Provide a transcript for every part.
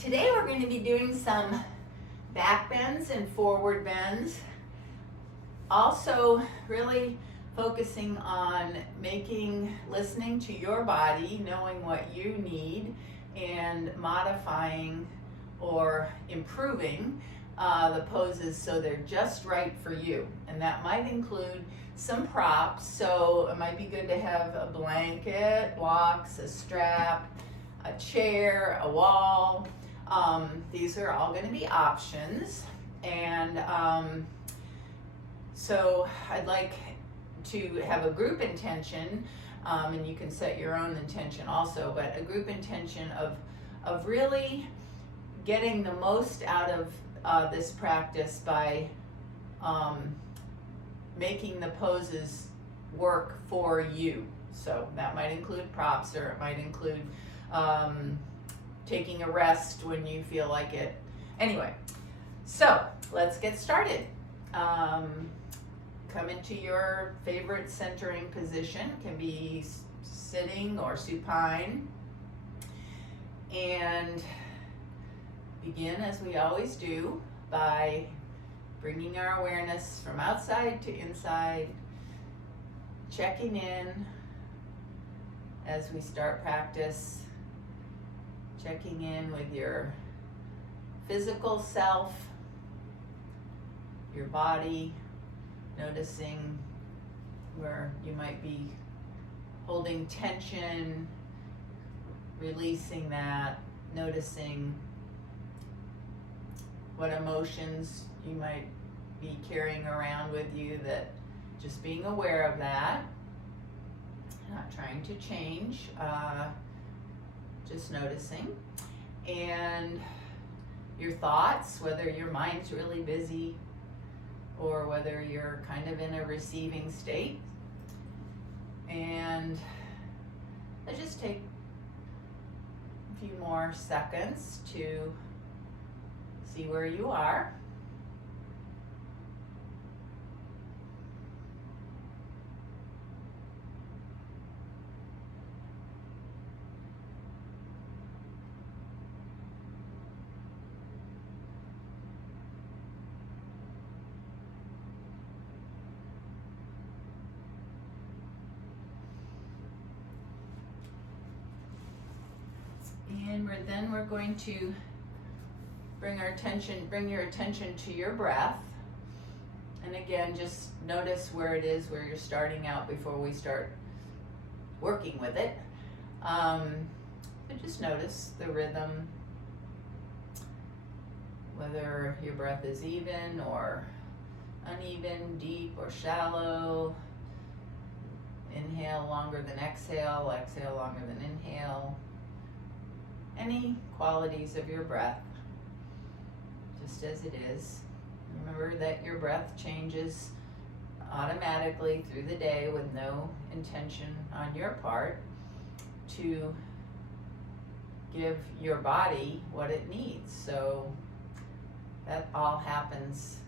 Today we're going to be doing some back bends and forward bends. Also really focusing on listening to your body, knowing what you need, and modifying or improving the poses so they're just right for you. And that might include some props, so it might be good to have a blanket, blocks, a strap, a chair, a wall. These are all going to be options, and so I'd like to have a group intention, and you can set your own intention also, but a group intention of really getting the most out of this practice by making the poses work for you. So that might include props, or it might include taking a rest when you feel like it. Anyway, so let's get started. Come into your favorite centering position. Can be sitting or supine. And begin, as we always do, by bringing our awareness from outside to inside, checking in as we start practice, checking in with your physical self, your body, noticing where you might be holding tension, releasing that, noticing what emotions you might be carrying around with you, that just being aware of that, not trying to change, just noticing. And your thoughts, whether your mind's really busy or whether you're kind of in a receiving state. And let's just take a few more seconds to see where you are. And we're going to bring your attention to your breath. And again, just notice where it is, where you're starting out before we start working with it. So just notice the rhythm, whether your breath is even or uneven, deep or shallow. Inhale longer than exhale, exhale longer than inhale. Any qualities of your breath, just as it is. Remember that your breath changes automatically through the day with no intention on your part to give your body what it needs. So that all happens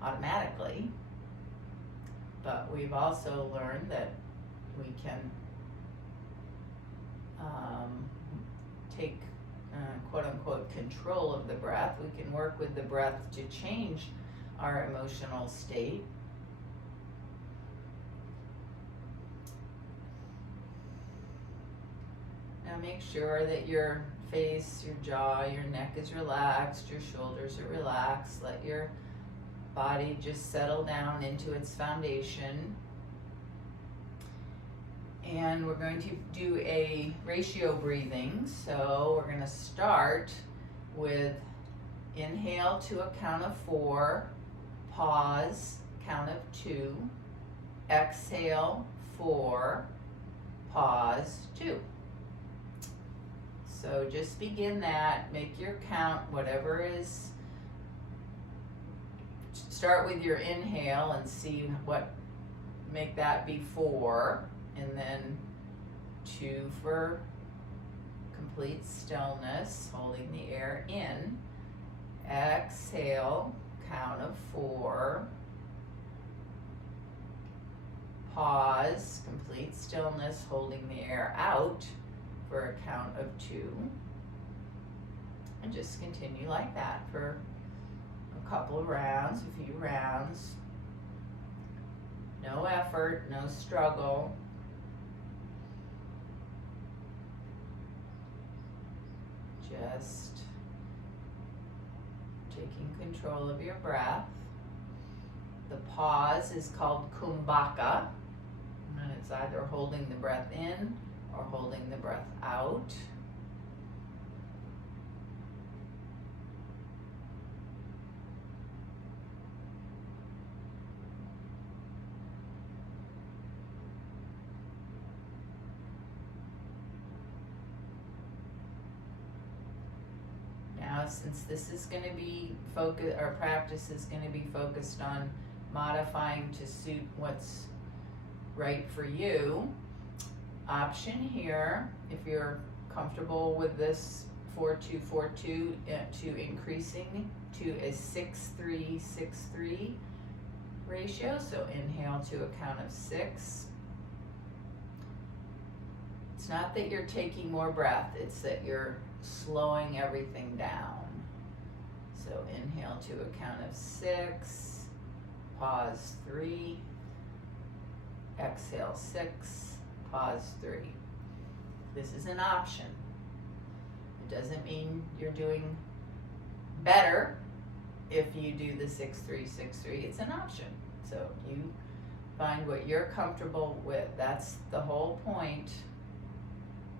automatically. But we've also learned that we can take quote-unquote control of the breath. We can work with the breath to change our emotional state. Now make sure that your face, your jaw, your neck is relaxed, your shoulders are relaxed. Let your body just settle down into its foundation. And we're going to do a ratio breathing. So we're going to start with inhale to a count of 4, pause, count of 2, exhale 4, pause 2. So just begin that, make your count, whatever is. Start with your inhale and see make that be 4. And then 2 for complete stillness, holding the air in. Exhale, count of 4. Pause, complete stillness, holding the air out for a count of 2. And just continue like that for a couple of rounds, a few rounds. No effort, no struggle. Just taking control of your breath. The pause is called kumbhaka, and it's either holding the breath in or holding the breath out. Now, since this is going to be our practice is going to be focused on modifying to suit what's right for you, option here, if you're comfortable with this 4-2-4-2, to increasing to a 6-3-6-3 ratio. So inhale to a count of 6. It's not that you're taking more breath, it's that you're slowing everything down. So inhale to a count of 6, pause 3, exhale 6, pause 3. This is an option. It doesn't mean you're doing better if you do the 6-3-6-3. It's an option. So you find what you're comfortable with. That's the whole point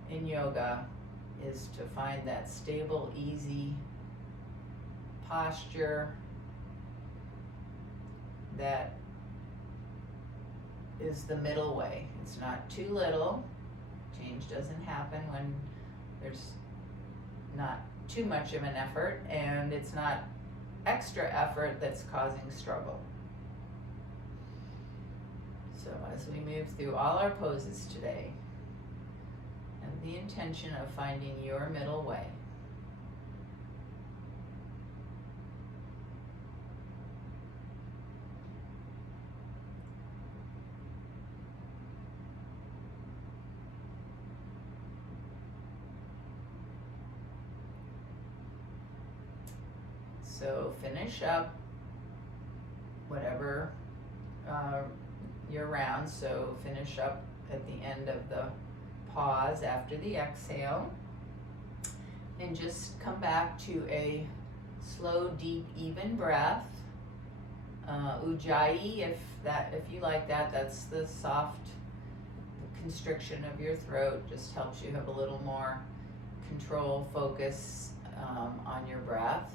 in yoga, is to find that stable, easy posture that is the middle way. It's not too little. Change doesn't happen when there's not too much of an effort, and it's not extra effort that's causing struggle. So as we move through all our poses today, have the intention of finding your middle way. So finish up whatever your round. So finish up at the end of the pause after the exhale, and just come back to a slow, deep, even breath. Ujjayi, if you like that, that's the soft constriction of your throat. Just helps you have a little more control, focus on your breath.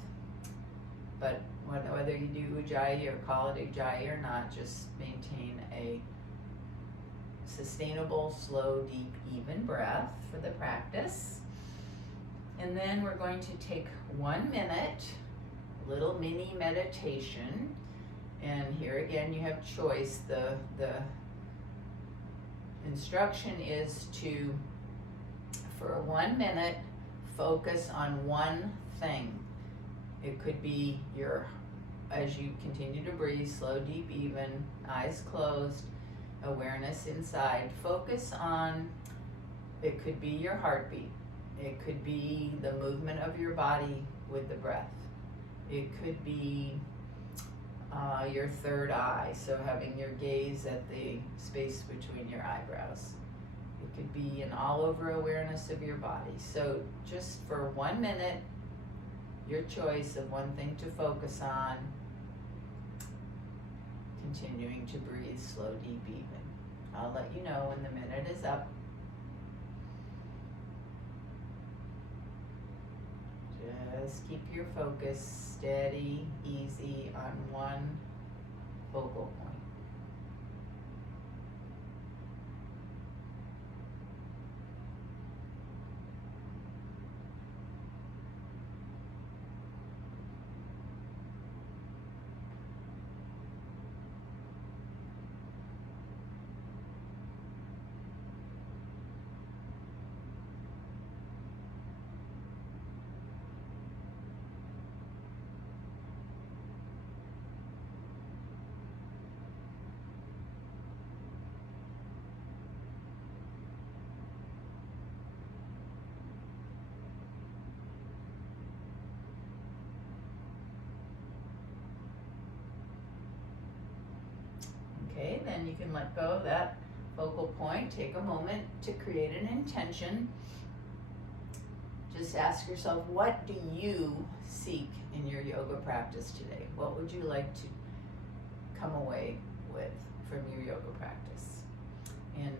But whether you do Ujjayi or call it Ujjayi or not, just maintain a sustainable, slow, deep, even breath for the practice. And then we're going to take 1 minute, little mini meditation. And here again, you have choice. The instruction is to, for 1 minute, focus on one thing. It could be as you continue to breathe, slow, deep, even, eyes closed, awareness inside. Focus on, it could be your heartbeat. It could be the movement of your body with the breath. It could be your third eye, so having your gaze at the space between your eyebrows. It could be an all-over awareness of your body. So just for 1 minute, your choice of one thing to focus on, continuing to breathe slow, deep, even. I'll let you know when the minute is up. Just keep your focus steady, easy on one focal point. then you can let go of that focal point. Take a moment to create an intention. Just ask yourself, what do you seek in your yoga practice today? What would you like to come away with from your yoga practice? And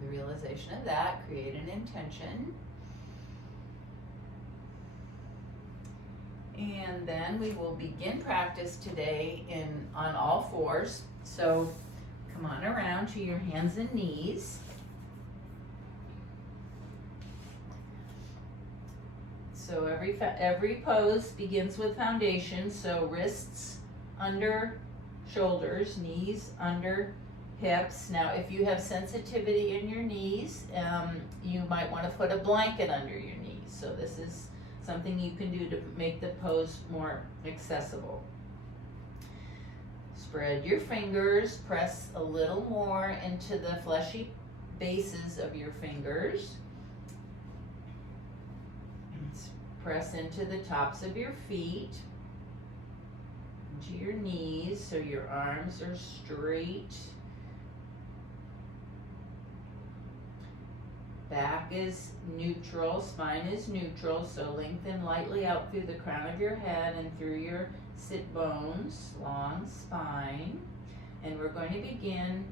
the realization of that, create an intention. And then we will begin practice today on all fours. So come on around to your hands and knees. So every pose begins with foundation. So wrists under shoulders, knees under hips. Now if you have sensitivity in your knees, you might want to put a blanket under your knees. So this is something you can do to make the pose more accessible. Spread your fingers, press a little more into the fleshy bases of your fingers. Press into the tops of your feet, into your knees, so your arms are straight. Back is neutral, spine is neutral, so lengthen lightly out through the crown of your head and through your sit bones, long spine. And we're going to begin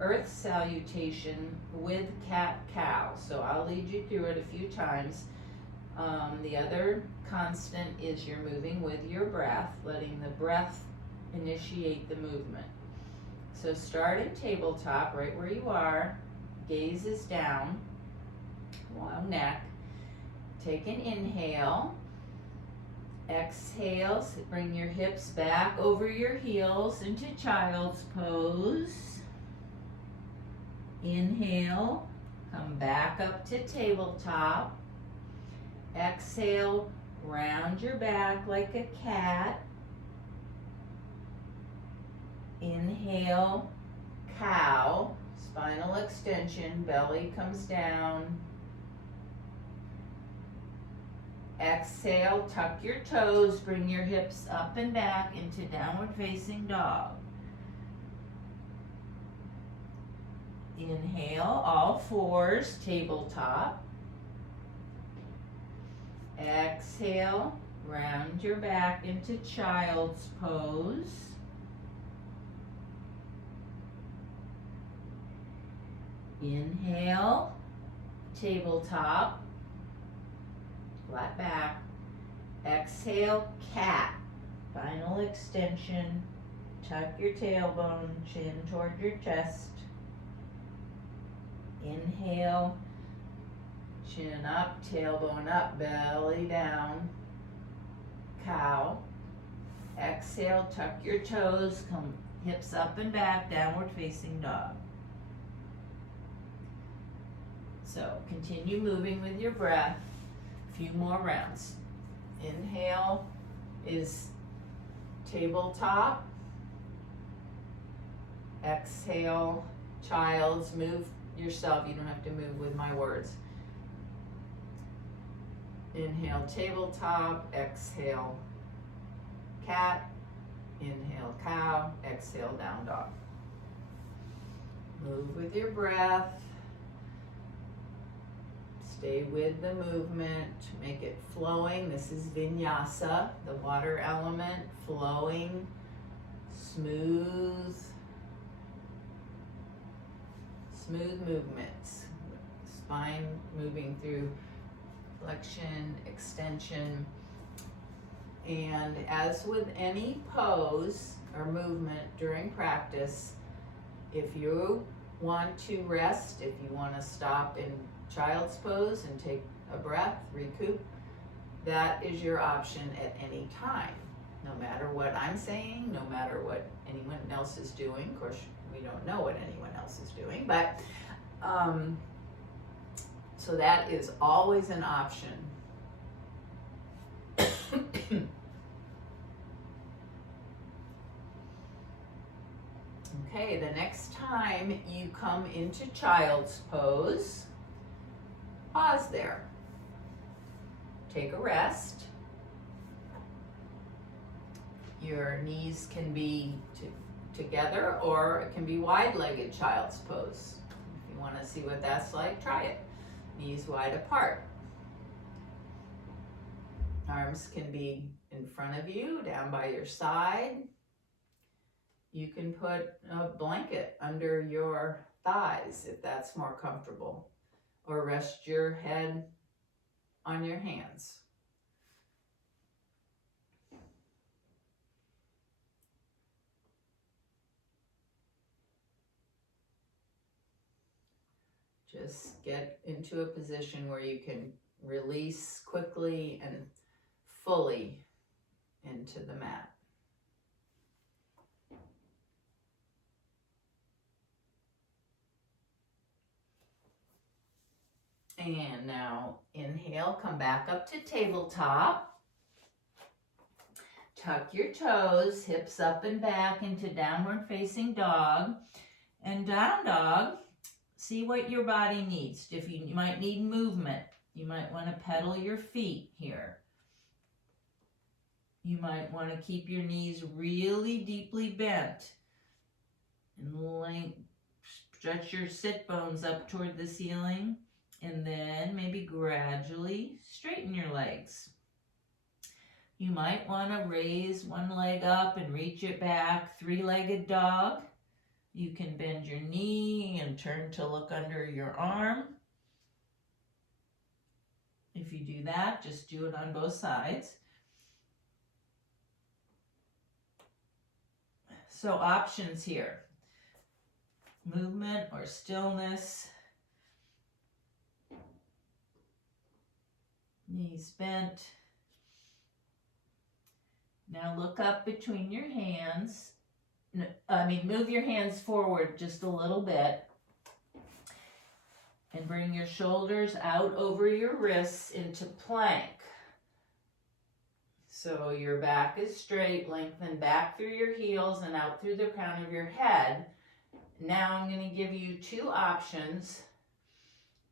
earth salutation with cat-cow. So I'll lead you through it a few times. The other constant is you're moving with your breath, letting the breath initiate the movement. So start at tabletop, right where you are. Gaze is down, long neck. Take an inhale. Exhale, so bring your hips back over your heels into child's pose. Inhale, come back up to tabletop. Exhale, round your back like a cat. Inhale, cow, spinal extension, belly comes down. Exhale, tuck your toes, bring your hips up and back into downward facing dog. Inhale, all fours, tabletop. Exhale, round your back into child's pose. Inhale, tabletop, flat back. Exhale, cat, spinal extension. Tuck your tailbone, chin toward your chest. Inhale, chin up, tailbone up, belly down, cow. Exhale, tuck your toes, come hips up and back, downward facing dog. So continue moving with your breath. A few more rounds. Inhale is tabletop. Exhale, child's. Move yourself, you don't have to move with my words. Inhale, tabletop. Exhale, cat. Inhale, cow. Exhale, down dog. Move with your breath. Stay with the movement. Make it flowing. This is vinyasa, the water element, flowing, smooth movements. Spine moving through flexion, extension. And as with any pose or movement during practice, if you want to rest, if you want to stop in child's pose and take a breath, recoup, that is your option at any time. No matter what I'm saying, no matter what anyone else is doing. Of course, we don't know what anyone else is doing, but so that is always an option. Okay, the next time you come into child's pose, pause there. Take a rest. Your knees can be together, or it can be wide-legged child's pose. If you want to see what that's like, try it. Knees wide apart. Arms can be in front of you, down by your side. You can put a blanket under your thighs if that's more comfortable, or rest your head on your hands. Just get into a position where you can release quickly and fully into the mat. And now inhale, come back up to tabletop. Tuck your toes, hips up and back into downward facing dog. And down dog, see what your body needs. If you might need movement, you might want to pedal your feet here. You might want to keep your knees really deeply bent and stretch your sit bones up toward the ceiling, and then maybe gradually straighten your legs. You might want to raise one leg up and reach it back, three-legged dog. You can bend your knee and turn to look under your arm. If you do that, just do it on both sides. So options here: movement or stillness. Knees bent. Now look up between your hands. Move your hands forward just a little bit. And bring your shoulders out over your wrists into plank. So your back is straight, lengthen back through your heels and out through the crown of your head. Now I'm going to give you two options.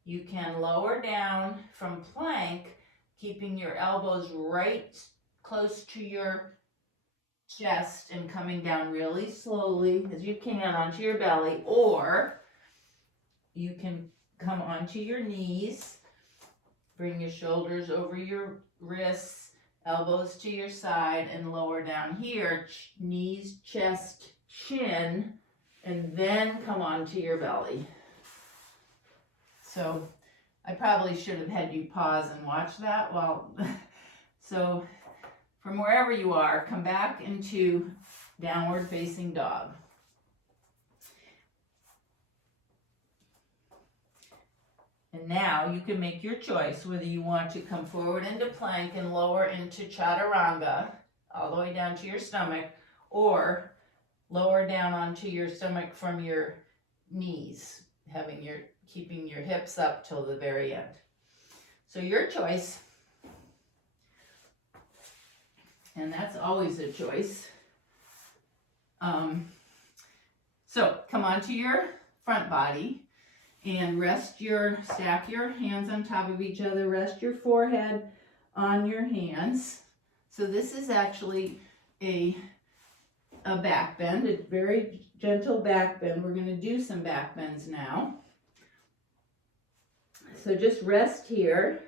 You can lower down from plank, keeping your elbows right close to your chest and coming down really slowly as you can onto your belly, or you can come onto your knees, bring your shoulders over your wrists, elbows to your side, and lower down here, knees, chest, chin, and then come onto your belly. So I probably should have had you pause and watch that. So from wherever you are, come back into downward facing dog. And now you can make your choice whether you want to come forward into plank and lower into chaturanga, all the way down to your stomach, or lower down onto your stomach from your knees, keeping your hips up till the very end. So your choice, and that's always a choice. So come onto your front body and stack your hands on top of each other, rest your forehead on your hands. So this is actually a back bend, a very gentle back bend. We're going to do some back bends now. So just rest here.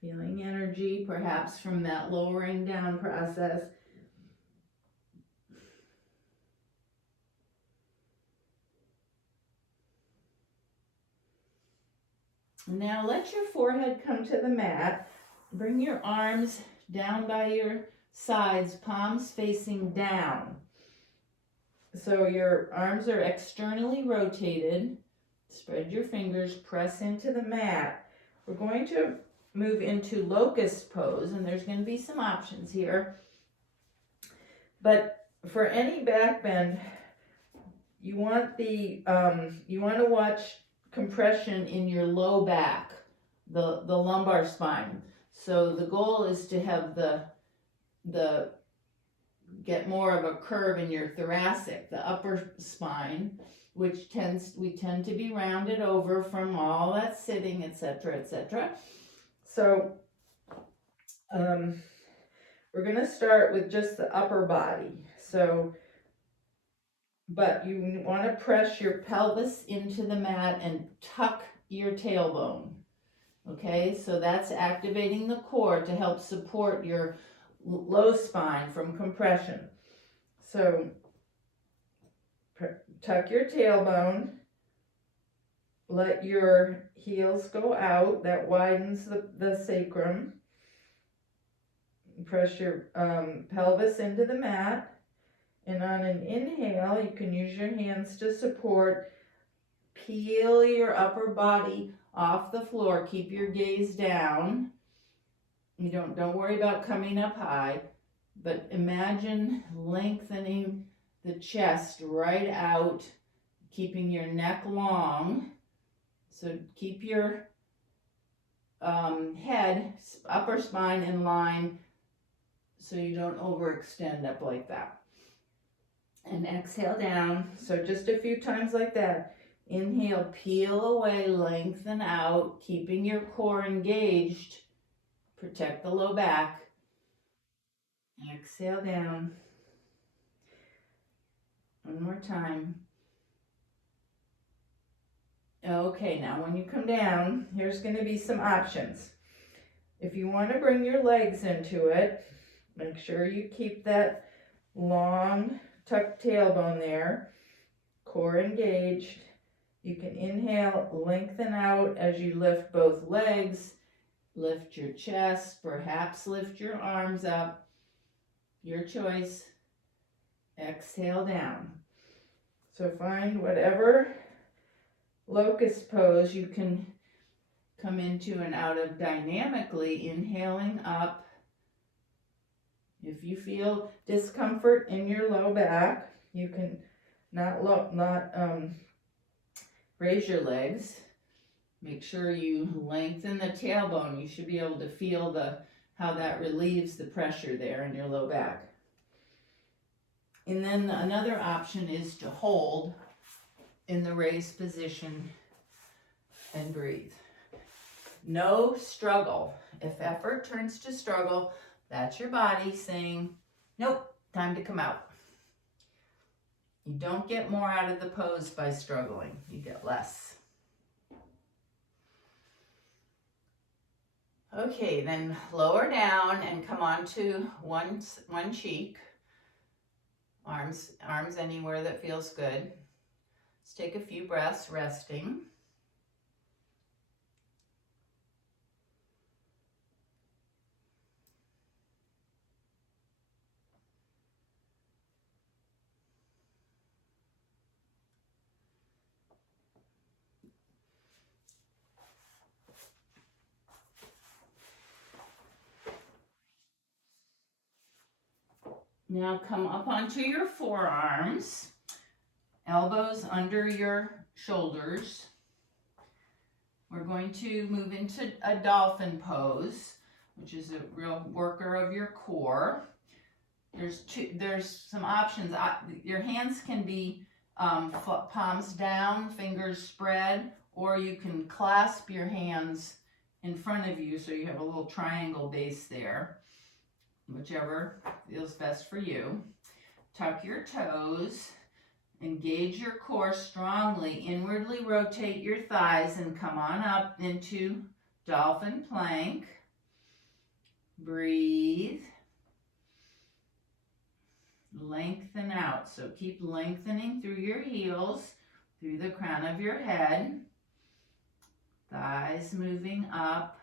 Feeling energy, perhaps from that lowering down process. Now let your forehead come to the mat. Bring your arms down by your sides, palms facing down. So your arms are externally rotated. Spread your fingers, press into the mat. We're going to move into locust pose, and there's going to be some options here. But for any back bend, you want to watch compression in your low back, the lumbar spine. So the goal is to have get more of a curve in your thoracic, the upper spine, which we tend to be rounded over from all that sitting, etc., etc. So We're going to start with just the upper body. So, but you want to press your pelvis into the mat and tuck your tailbone. Okay, so that's activating the core to help support your low spine from compression. So tuck your tailbone, let your heels go out, that widens the sacrum. Press your pelvis into the mat, and on an inhale, you can use your hands to support. Peel your upper body off the floor. Keep your gaze down. You don't worry about coming up high, but imagine lengthening the chest right out, keeping your neck long. So keep your head, upper spine in line so you don't overextend up like that. And exhale down. So just a few times like that. Inhale, peel away, lengthen out, keeping your core engaged. Protect the low back. Exhale down. One more time. Okay, now when you come down, here's going to be some options. If you want to bring your legs into it, make sure you keep that long tucked tailbone there, core engaged. You can inhale, lengthen out as you lift both legs, lift your chest, perhaps lift your arms up. Your choice. Exhale down. So find whatever locust pose you can come into and out of dynamically, inhaling up. If you feel discomfort in your low back, you can not raise your legs. Make sure you lengthen the tailbone. You should be able to feel how that relieves the pressure there in your low back. And then another option is to hold in the raised position and breathe. No struggle. If effort turns to struggle, that's your body saying, nope, time to come out. You don't get more out of the pose by struggling. You get less. Okay, then lower down and come onto one cheek. Arms anywhere that feels good. Let's take a few breaths resting. Now come up onto your forearms, elbows under your shoulders. We're going to move into a dolphin pose, which is a real worker of your core. There's some options. Your hands can be palms down, fingers spread, or you can clasp your hands in front of you so you have a little triangle base there. Whichever feels best for you. Tuck your toes, engage your core strongly, inwardly rotate your thighs and come on up into dolphin plank. Breathe. Lengthen out. So keep lengthening through your heels, through the crown of your head. Thighs moving up.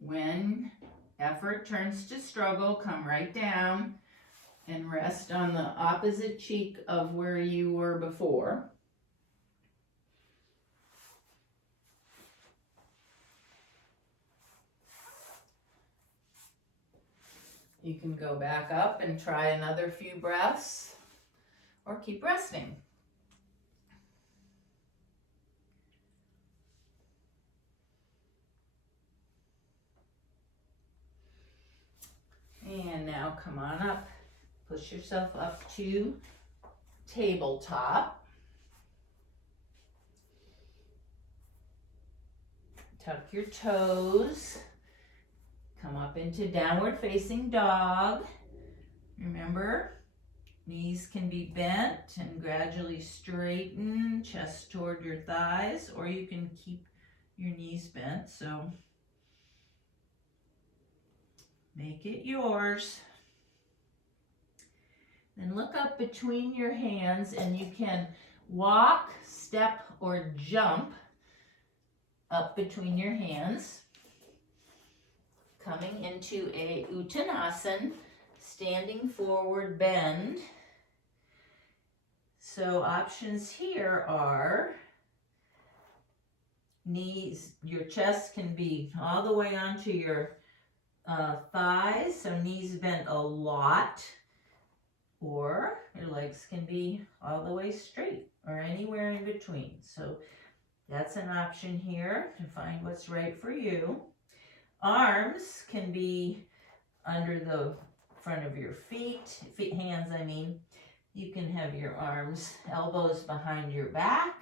When effort turns to struggle, come right down and rest on the opposite cheek of where you were before. You can go back up and try another few breaths or keep resting. And now come on up, push yourself up to tabletop. Tuck your toes, Come up into downward facing dog. Remember, knees can be bent and gradually straighten, chest toward your thighs, or you can keep your knees bent. So make it yours. Then look up between your hands and you can walk, step, or jump up between your hands. Coming into a Uttanasana, standing forward bend. So options here are knees, your chest can be all the way onto your thighs, so knees bent a lot, or your legs can be all the way straight or anywhere in between. So that's an option here to find what's right for you. Arms can be under the front of your hands I mean. You can have your arms, elbows behind your back,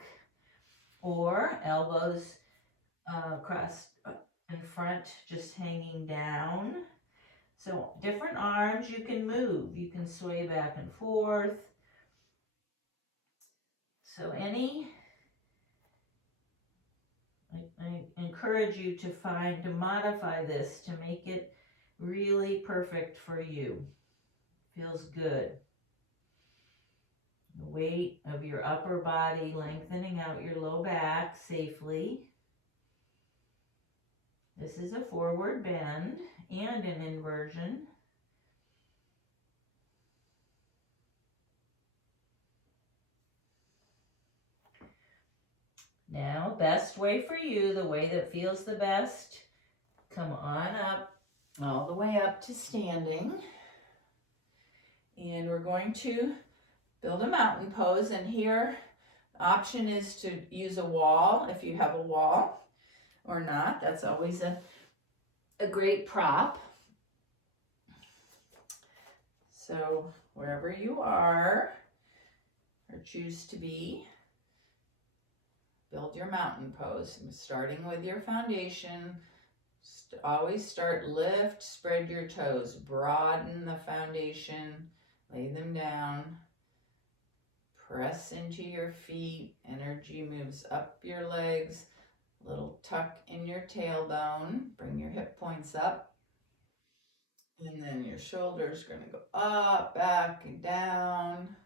or elbows crossed in front, just hanging down. So different arms you can move. You can sway back and forth. So I encourage you to modify this to make it really perfect for you. Feels good. The weight of your upper body, lengthening out your low back safely. This is a forward bend and an inversion. Now, best way for you, the way that feels the best, come on up, all the way up to standing. And we're going to build a mountain pose, and here the option is to use a wall if you have a wall or not. That's always a great prop. So wherever you are or choose to be, build your mountain pose. Starting with your foundation, always start, lift, spread your toes, broaden the foundation, lay them down, press into your feet, energy moves up your legs, little tuck in your tailbone, bring your hip points up, and then your shoulders are going to go up, back, and down.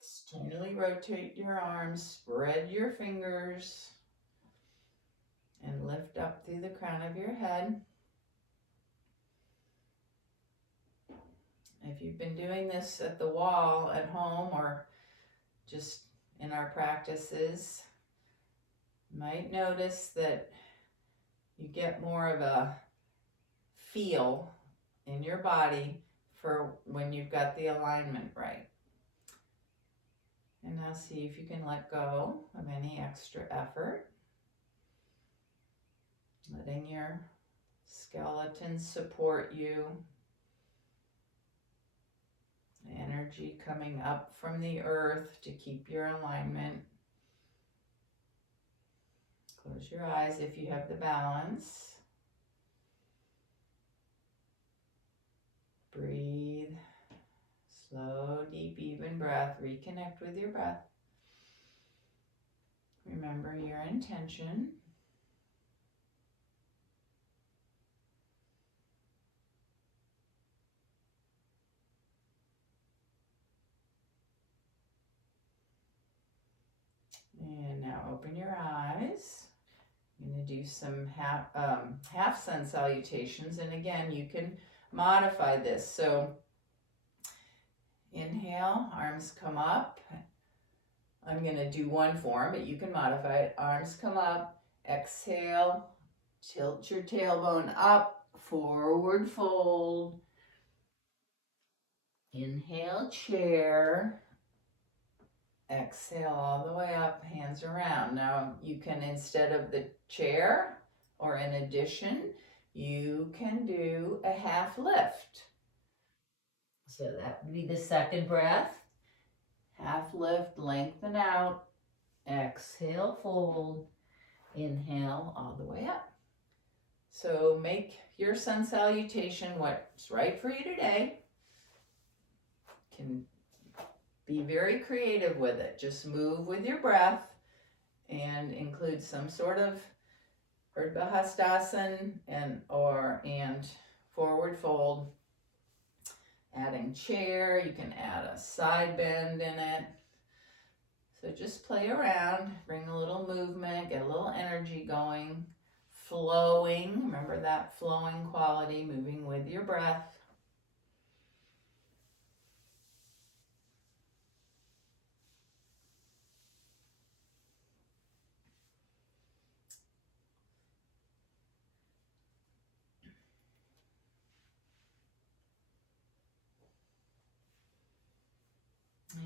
Externally rotate your arms, spread your fingers, and lift up through the crown of your head. If you've been doing this at the wall at home or just in our practices, you might notice that you get more of a feel in your body for when you've got the alignment right. And now see if you can let go of any extra effort. Letting your skeleton support you. Energy coming up from the earth to keep your alignment. Close your eyes if you have the balance. Breathe. Slow, deep, even breath. Reconnect with your breath. Remember your intention. And now open your eyes. I'm going to do some half sun salutations. And again, you can modify this. So inhale, arms come up. I'm going to do one form, but you can modify it. Arms come up. Exhale, tilt your tailbone up, forward fold. Inhale, chair. Exhale all the way up, hands around. Now you can, instead of the chair, or in addition, you can do a half lift. So that would be the second breath. Half lift, lengthen out. Exhale, fold. Inhale all the way up. So make your sun salutation what's right for you today. Can be very creative with it. Just move with your breath and include some sort of Urdhva Hastasana and forward fold. Adding chair, you can add a side bend in it. So just play around, bring a little movement, get a little energy going, flowing. Remember that flowing quality, moving with your breath.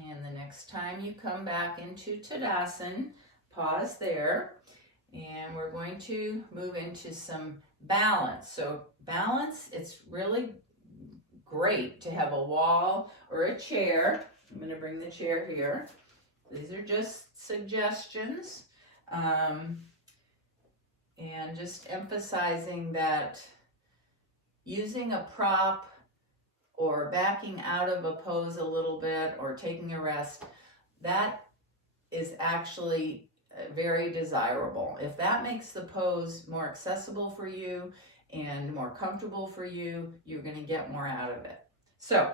And the next time you come back into Tadasana, pause there. And we're going to move into some balance. So balance, it's really great to have a wall or a chair. I'm going to bring the chair here. These are just suggestions. And just emphasizing that using a prop or backing out of a pose a little bit or taking a rest, that is actually very desirable. If that makes the pose more accessible for you and more comfortable for you, you're going to get more out of it. So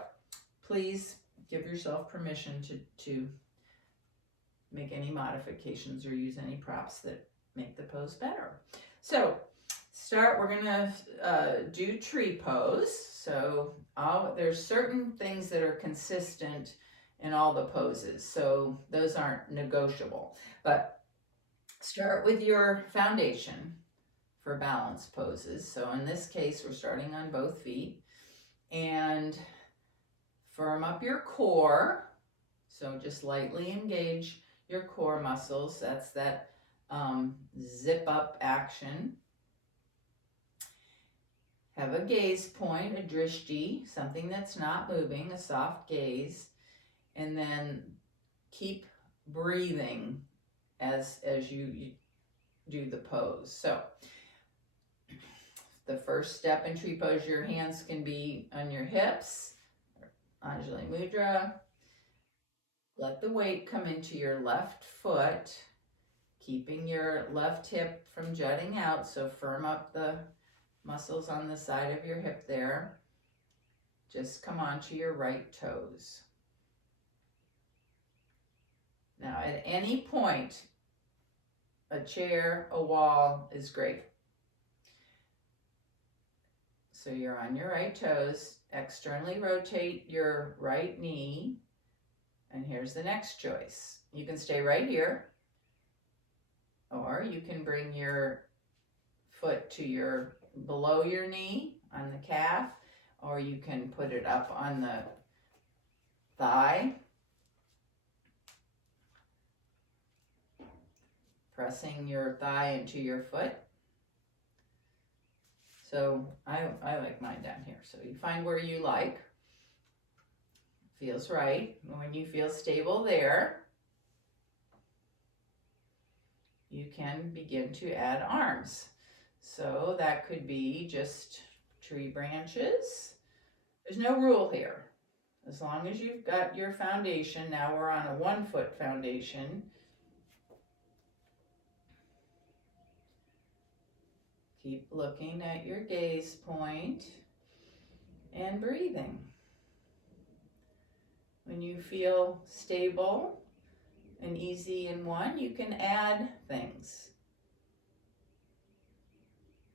please give yourself permission to make any modifications or use any props that make the pose better. So we're going to do tree pose. So there's certain things that are consistent in all the poses, so those aren't negotiable. But start with your foundation for balance poses. So in this case, we're starting on both feet, and firm up your core. So just lightly engage your core muscles. That's that zip up action. Have a gaze point, a drishti, something that's not moving, a soft gaze. And then keep breathing as you do the pose. So the first step in tree pose, your hands can be on your hips, Anjali Mudra. Let the weight come into your left foot, keeping your left hip from jutting out. So firm up the muscles on the side of your hip there. Just come onto your right toes. Now, at any point, a chair, a wall is great. So you're on your right toes. Externally rotate your right knee. And here's the next choice. You can stay right here, or you can bring your foot to below your knee on the calf, or you can put it up on the thigh, pressing your thigh into your foot. So I like mine down here. So you find where you like. Feels right. When you feel stable there, you can begin to add arms. So that could be just tree branches. There's no rule here. As long as you've got your foundation, now we're on a 1 foot foundation. Keep looking at your gaze point and breathing. When you feel stable and easy in one, you can add things.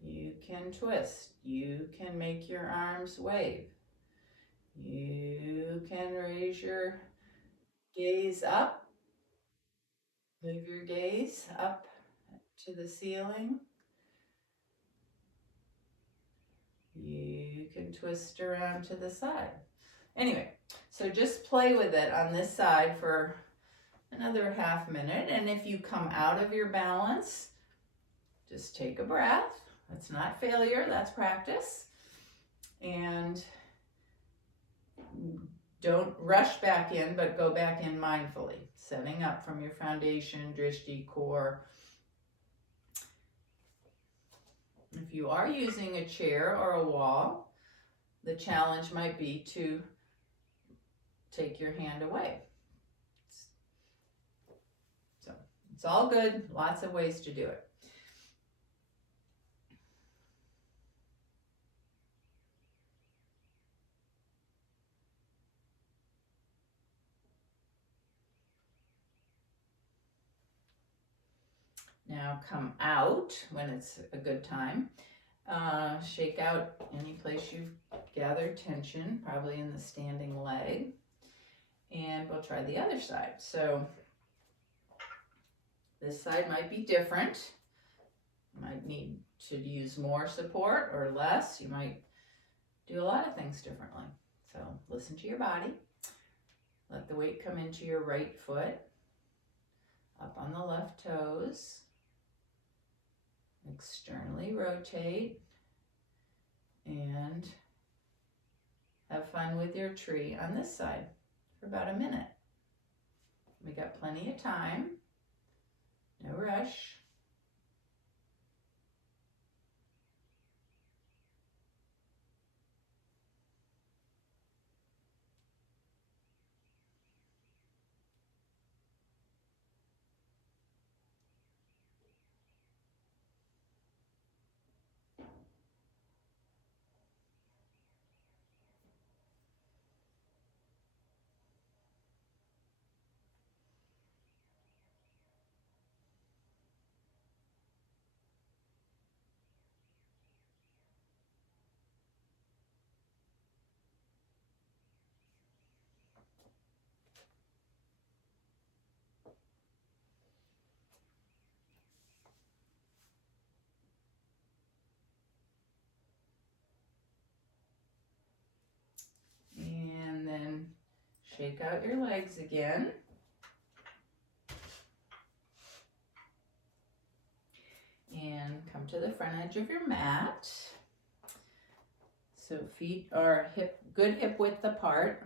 You can twist. You can make your arms wave. You can raise your gaze up. Move your gaze up to the ceiling. You can twist around to the side. Anyway, so just play with it on this side for another half minute. And if you come out of your balance, just take a breath. That's not failure, that's practice. And don't rush back in, but go back in mindfully, setting up from your foundation, drishti, core. If you are using a chair or a wall, the challenge might be to take your hand away. So it's all good, lots of ways to do it. Now come out when it's a good time. Shake out any place you've gathered tension, probably in the standing leg. And we'll try the other side. So this side might be different. You might need to use more support or less. You might do a lot of things differently. So listen to your body. Let the weight come into your right foot, up on the left toes. Externally rotate and have fun with your tree on this side for about a minute. We got plenty of time, no rush. And then shake out your legs again. And come to the front edge of your mat. So feet are good hip width apart.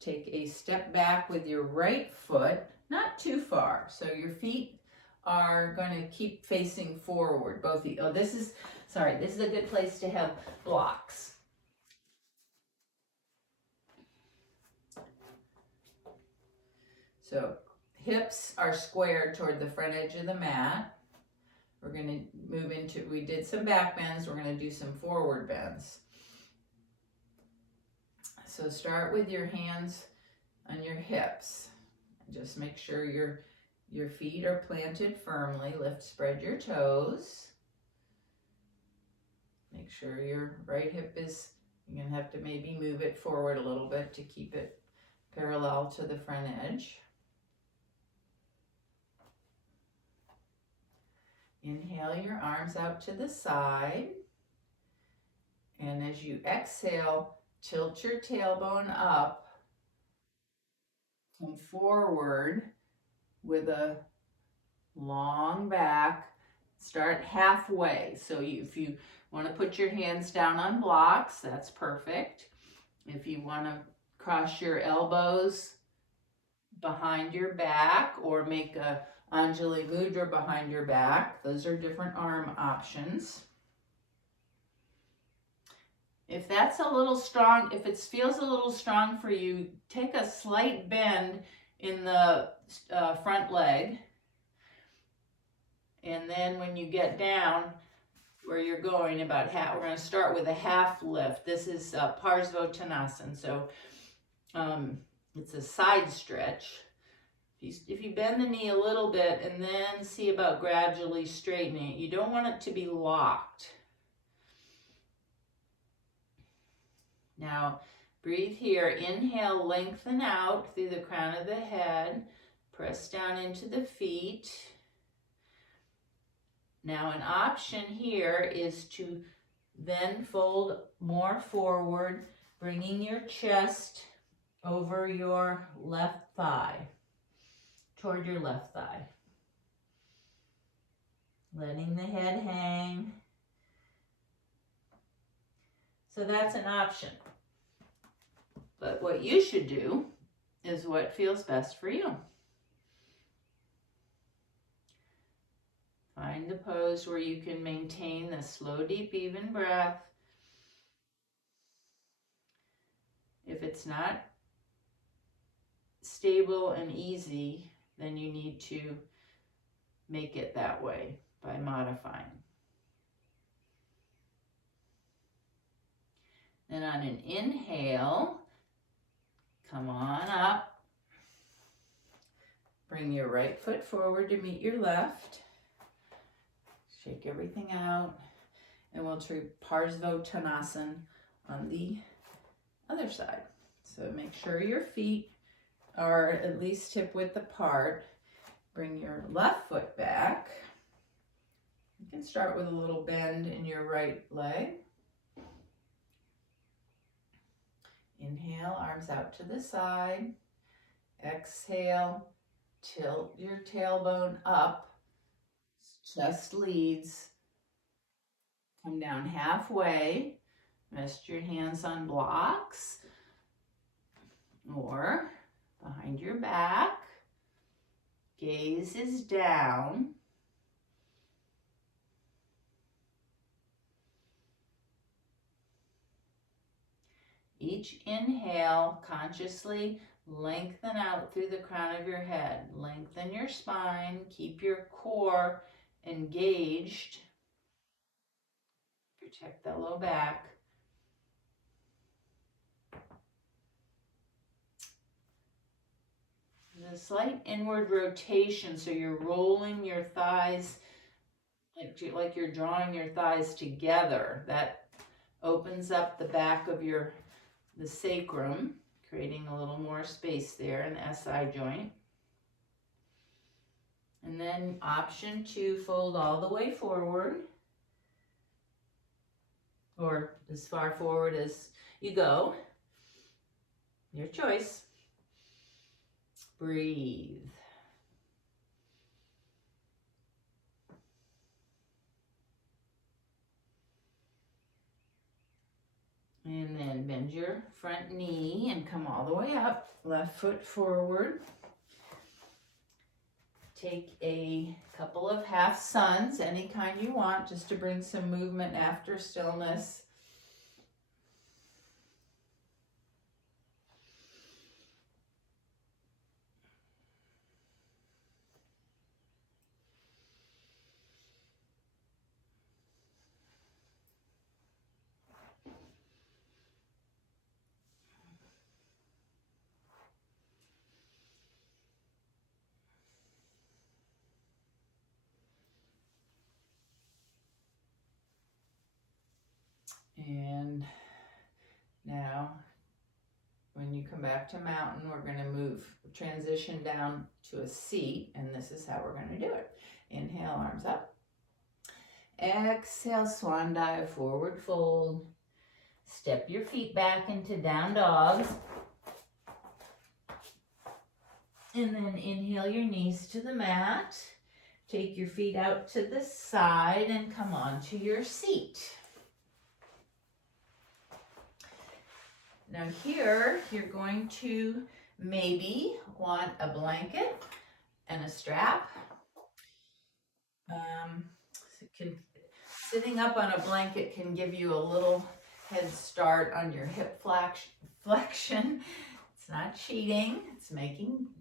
Take a step back with your right foot, not too far. So your feet are going to keep facing forward. Both the this is a good place to have blocks. So hips are squared toward the front edge of the mat. We're going to move into, we did some back bends, we're going to do some forward bends. So start with your hands on your hips. Just make sure your feet are planted firmly. Spread your toes. Make sure your right hip is, you're going to have to maybe move it forward a little bit to keep it parallel to the front edge. Inhale your arms out to the side. And as you exhale, tilt your tailbone up. Come forward with a long back. Start halfway. So if you want to put your hands down on blocks, that's perfect. If you want to cross your elbows behind your back or make a Anjali Mudra behind your back, those are different arm options. If that's a little strong, if it feels a little strong for you, take a slight bend in the front leg. And then when you get down where you're going, about half, we're going to start with a half lift. This is Parsvottanasana. So it's a side stretch. If you bend the knee a little bit and then see about gradually straightening it, you don't want it to be locked. Now, breathe here. Inhale, lengthen out through the crown of the head. Press down into the feet. Now, an option here is to then fold more forward, bringing your chest over your left thigh, toward your left thigh. Letting the head hang. So that's an option. But what you should do is what feels best for you. Find the pose where you can maintain the slow, deep, even breath. If it's not stable and easy, then you need to make it that way by modifying. Then on an inhale, come on up. Bring your right foot forward to meet your left. Shake everything out. And we'll try Parsvottanasana on the other side. So make sure your feet are at least hip width apart. Bring your left foot back. You can start with a little bend in your right leg. Inhale, arms out to the side. Exhale, tilt your tailbone up. Chest leads. Come down halfway. Rest your hands on blocks or behind your back. Gaze is down. Each inhale, consciously lengthen out through the crown of your head. Lengthen your spine. Keep your core engaged. Protect the low back. There's a slight inward rotation, so you're rolling your thighs like you're drawing your thighs together. That opens up the back of the sacrum, creating a little more space there in the SI joint. And then option 2, fold all the way forward, or as far forward as you go. Your choice. Breathe. And then bend your front knee and come all the way up. Left foot forward. Take a couple of half suns, any kind you want, just to bring some movement after stillness. And now, when you come back to mountain, we're going to transition down to a seat, and this is how we're going to do it. Inhale, arms up. Exhale, swan dive, forward fold. Step your feet back into down dog. And then inhale your knees to the mat. Take your feet out to the side and come on to your seat. Now here, you're going to maybe want a blanket and a strap. Sitting up on a blanket can give you a little head start on your hip flexion. It's not cheating, it's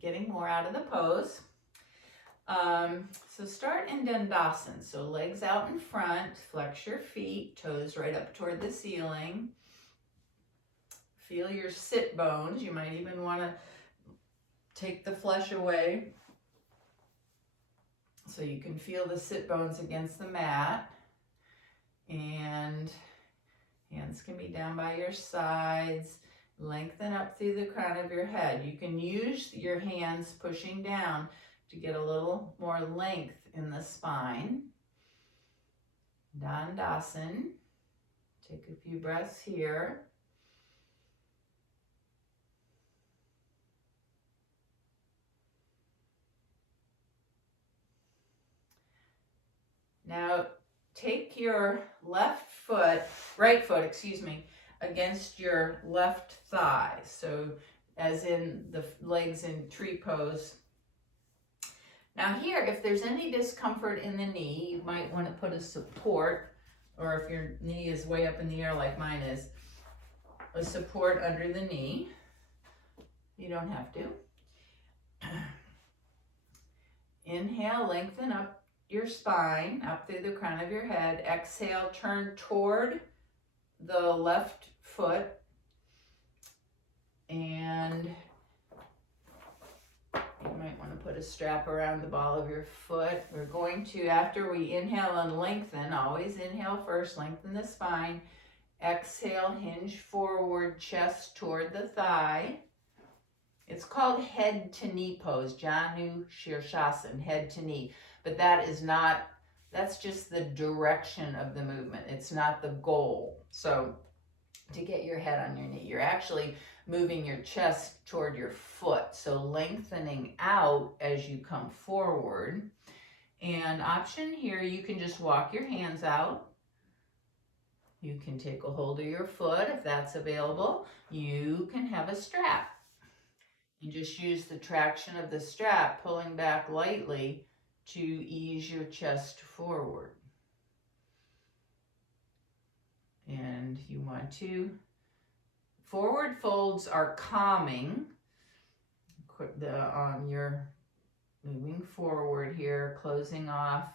getting more out of the pose. So start in Dandasana. So legs out in front, flex your feet, toes right up toward the ceiling. Feel your sit bones. You might even want to take the flesh away so you can feel the sit bones against the mat. And hands can be down by your sides. Lengthen up through the crown of your head. You can use your hands pushing down to get a little more length in the spine. Dandasana. Take a few breaths here. Now take your right foot, against your left thigh. So as in the legs in tree pose. Now here, if there's any discomfort in the knee, you might want to put a support, or if your knee is way up in the air like mine is, a support under the knee. You don't have to. Inhale, lengthen up your spine, up through the crown of your head. Exhale, turn toward the left foot. And you might want to put a strap around the ball of your foot. We're going to, after we inhale and lengthen, always inhale first, lengthen the spine. Exhale, hinge forward, chest toward the thigh. It's called head to knee pose, Janu Shirshasana, head to knee. But that is not, that's just the direction of the movement. It's not the goal. So to get your head on your knee, you're actually moving your chest toward your foot. So lengthening out as you come forward. And option here, you can just walk your hands out. You can take a hold of your foot if that's available. You can have a strap. You just use the traction of the strap, pulling back lightly to ease your chest forward. And you want to, forward folds are calming. You're moving forward here, closing off,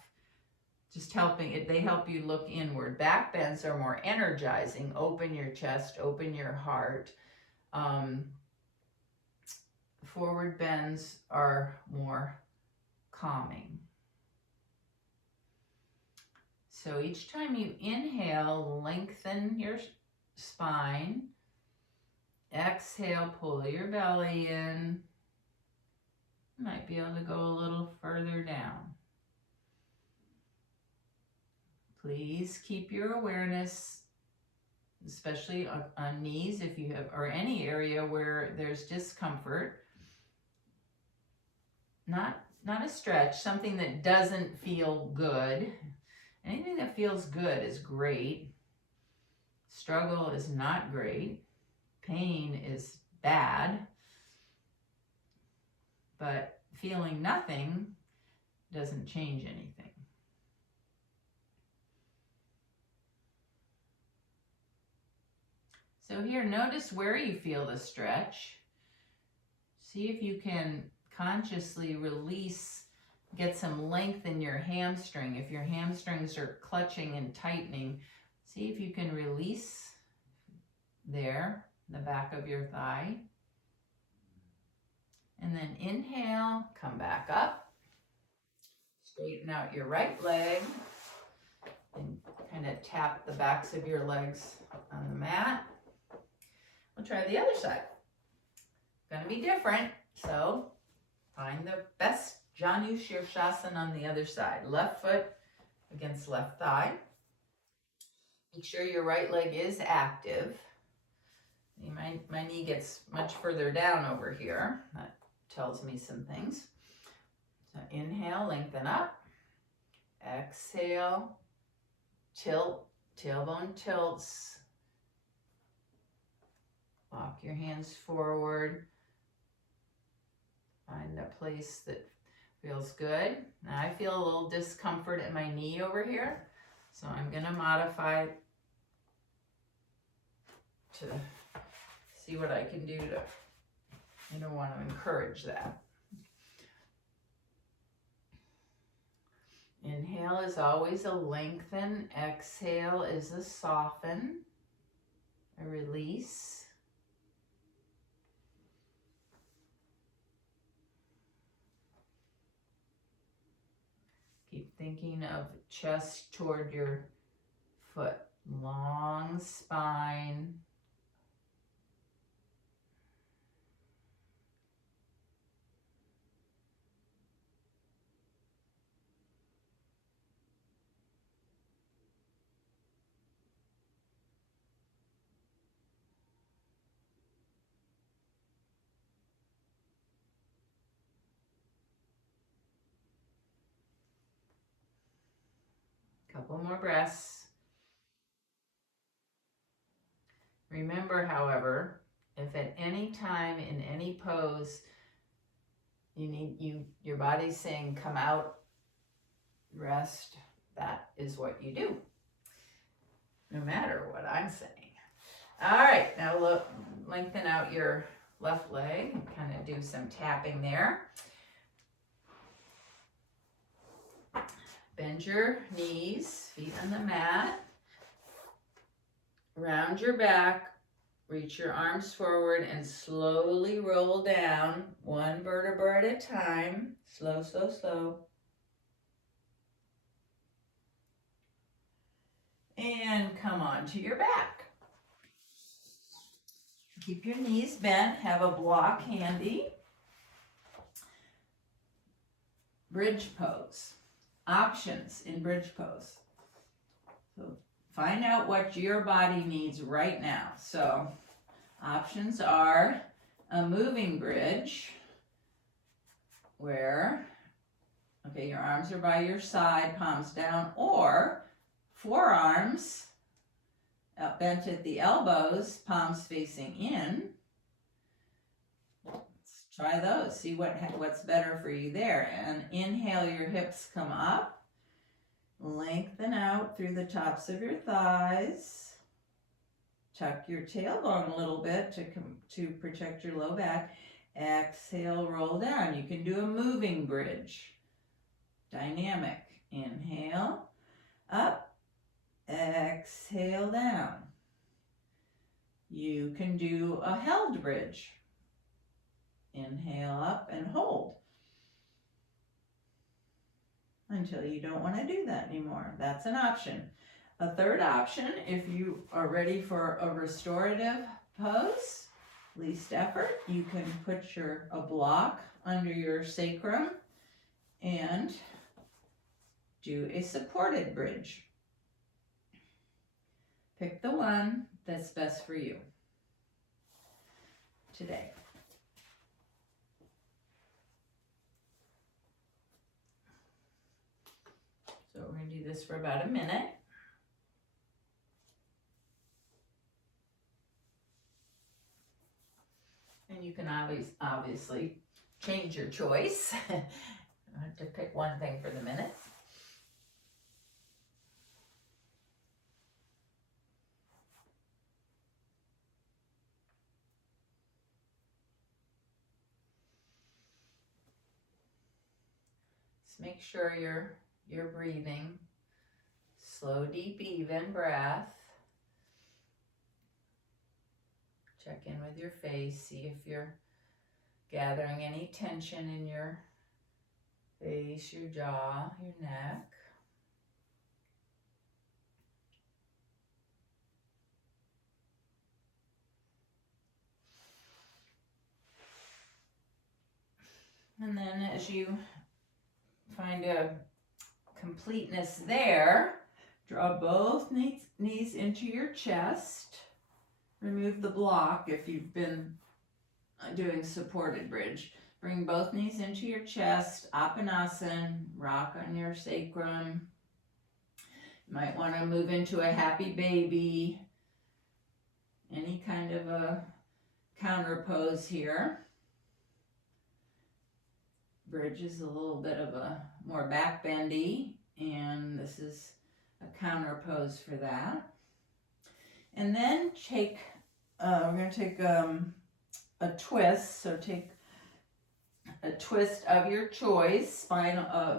just helping it. They help you look inward. Back bends are more energizing. Open your chest, open your heart. Forward bends are more calming. So each time you inhale, lengthen your spine. Exhale, pull your belly in. You might be able to go a little further down. Please keep your awareness, especially on knees if you have, or any area where there's discomfort. Not a stretch, something that doesn't feel good. Anything that feels good is great. Struggle is not great. Pain is bad. But feeling nothing doesn't change anything. So here, notice where you feel the stretch. See if you can consciously release, get some length in your hamstring. If your hamstrings are clutching and tightening, see if you can release there, the back of your thigh. And then inhale, come back up. Straighten out your right leg and kind of tap the backs of your legs on the mat. We'll try the other side. Gonna be different, so find the best Janu Shirshasana on the other side. Left foot against left thigh. Make sure your right leg is active. My knee gets much further down over here. That tells me some things. So inhale, lengthen up. Exhale, tilt, tailbone tilts. Walk your hands forward. Find a place that feels good. Now I feel a little discomfort in my knee over here, so I'm going to modify to see what I can do to, I don't want to encourage that. Inhale is always a lengthen. Exhale is a soften, a release. Keep thinking of chest toward your foot. Long spine. Couple more breaths. Remember, however, if at any time in any pose Your body's saying, come out, rest. That is what you do, no matter what I'm saying. All right, now look, lengthen out your left leg and kind of do some tapping there. Bend your knees, feet on the mat. Round your back, reach your arms forward and slowly roll down, one vertebra at a time. Slow, slow, slow. And come on to your back. Keep your knees bent, have a block handy. Bridge pose. Options in bridge pose. So find out what your body needs right now. So options are a moving bridge where, okay, your arms are by your side, palms down, or forearms bent at the elbows, palms facing in. Let's try those. See what's better for you there. And inhale, your hips come up. Lengthen out through the tops of your thighs. Tuck your tailbone a little bit to protect your low back. Exhale, roll down. You can do a moving bridge. Dynamic. Inhale, up. Exhale, down. You can do a held bridge. Inhale up and hold until you don't want to do that anymore. That's an option. A third option, if you are ready for a restorative pose, least effort, you can put a block under your sacrum and do a supported bridge. Pick the one that's best for you today. So we're going to do this for about a minute. And you can obviously change your choice to pick one thing for the minute. Just make sure you're breathing. Slow, deep, even breath. Check in with your face. See if you're gathering any tension in your face, your jaw, your neck. And then as you find a completeness there, draw both knees into your chest. Remove the block if you've been doing supported bridge. Bring both knees into your chest, Apanasana, rock on your sacrum. You might want to move into a happy baby, any kind of a counter pose here. Bridge is a little bit of a more back bendy, and this is a counter pose for that. And then we're going to take a twist. So take a twist of your choice,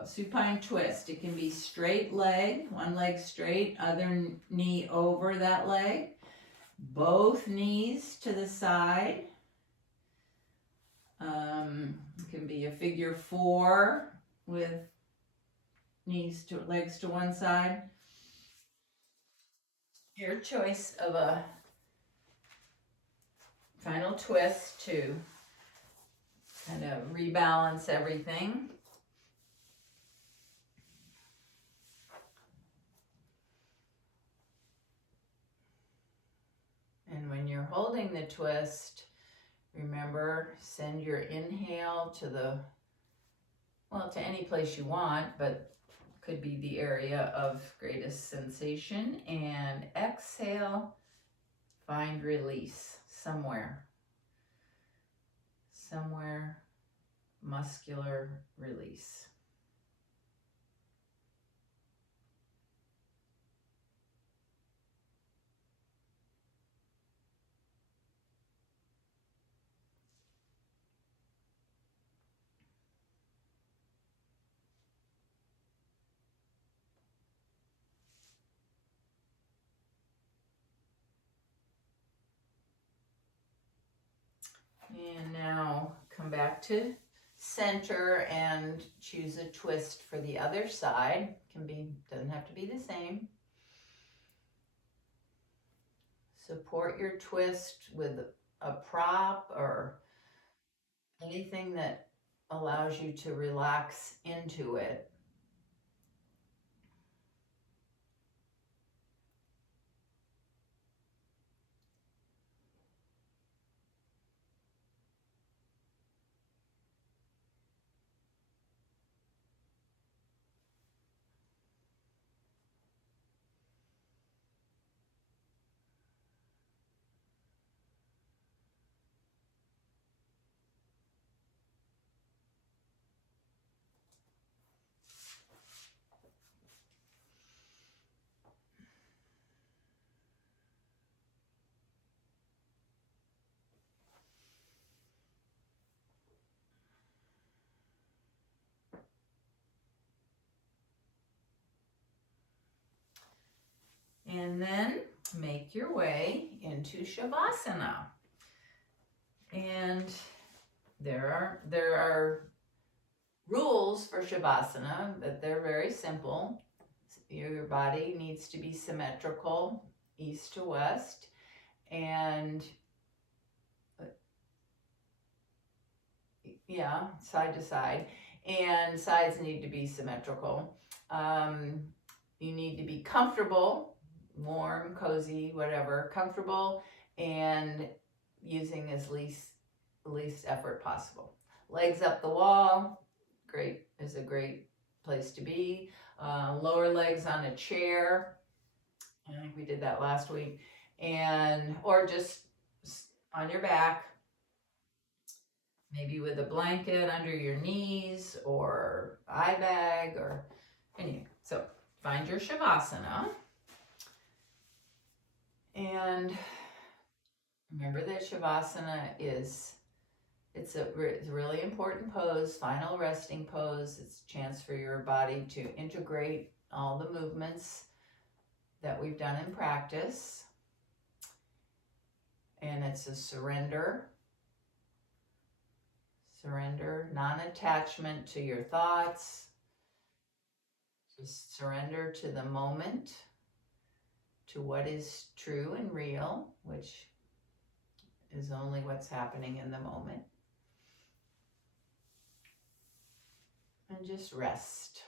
supine twist. It can be straight leg, one leg straight, other knee over that leg, both knees to the side. It can be a figure 4 with legs to one side. Your choice of a final twist to kind of rebalance everything. And when you're holding the twist, remember, send your inhale to any place you want, but could be the area of greatest sensation. And exhale, find release somewhere muscular release. And now come back to center and choose a twist for the other side. Doesn't have to be the same. Support your twist with a prop or anything that allows you to relax into it. And then make your way into Shavasana. And there are rules for Shavasana, but they're very simple. Your body needs to be symmetrical, east to west, and side to side, and sides need to be symmetrical. You need to be comfortable, warm, cozy, whatever, comfortable, and using as least effort possible. Legs up the wall, is a great place to be. Lower legs on a chair. I think we did that last week. Or just on your back, maybe with a blanket under your knees or eye bag or anyway. So find your Shavasana. And remember that Shavasana it's a really important pose, final resting pose. It's a chance for your body to integrate all the movements that we've done in practice. And it's a surrender, non-attachment to your thoughts. Just surrender to the moment, to what is true and real, which is only what's happening in the moment. And just rest.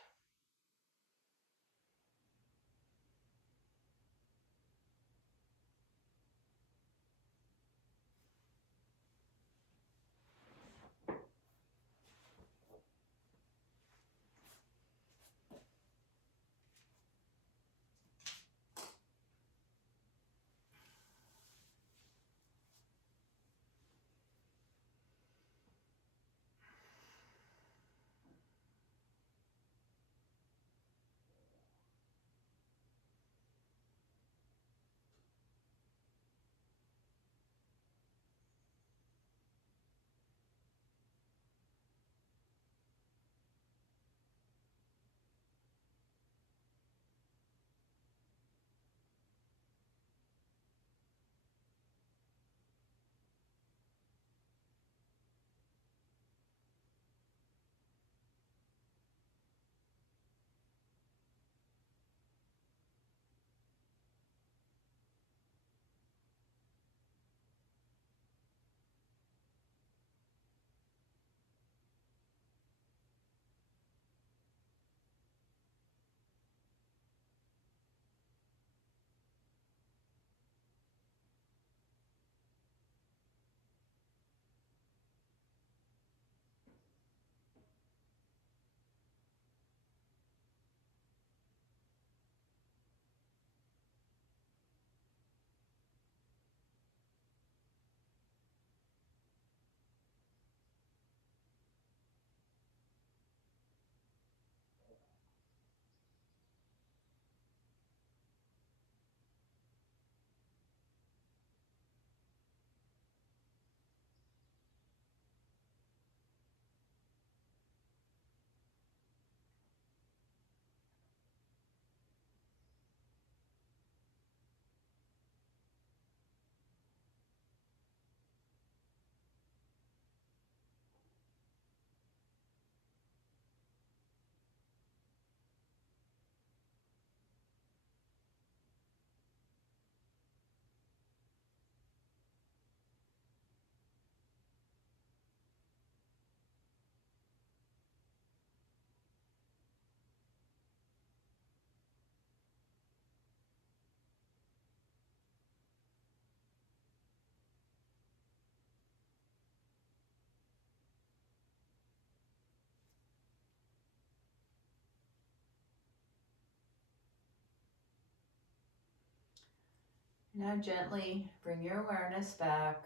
Now gently bring your awareness back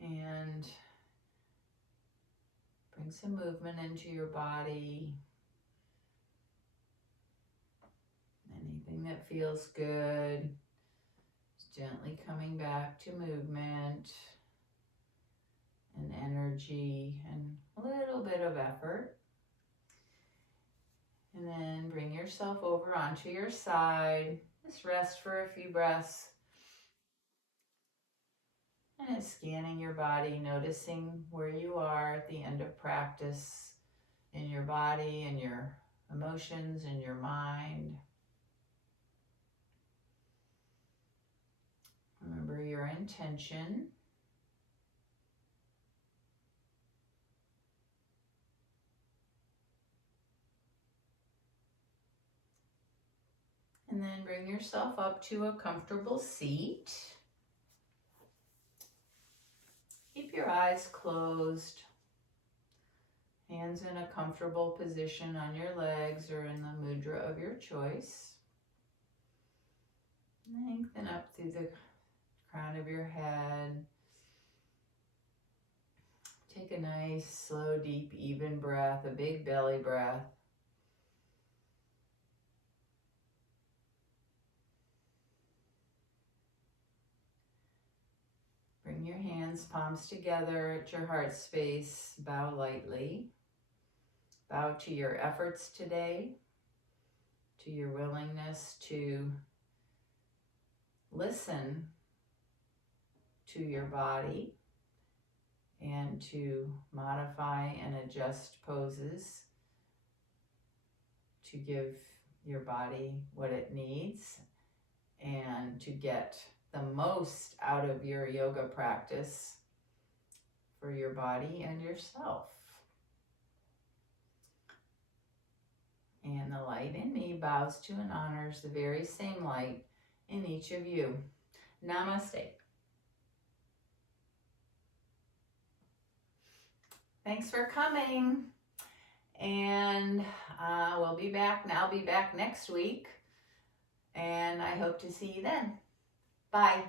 and bring some movement into your body. Anything that feels good. Just gently coming back to movement and energy and a little bit of effort. And then bring yourself over onto your side. Just rest for a few breaths. And it's scanning your body, noticing where you are at the end of practice in your body and your emotions and your mind. Remember your intention. And then bring yourself up to a comfortable seat. Keep your eyes closed. Hands in a comfortable position on your legs or in the mudra of your choice. Lengthen up through the crown of your head. Take a nice, slow, deep, even breath, a big belly breath. Bring your hands, palms together at your heart space. Bow lightly. Bow to your efforts today, to your willingness to listen to your body and to modify and adjust poses to give your body what it needs and to get the most out of your yoga practice for your body and yourself. And the light in me bows to and honors the very same light in each of you. Namaste. Thanks for coming. And we'll be back. I'll be back next week. And I hope to see you then. Bye.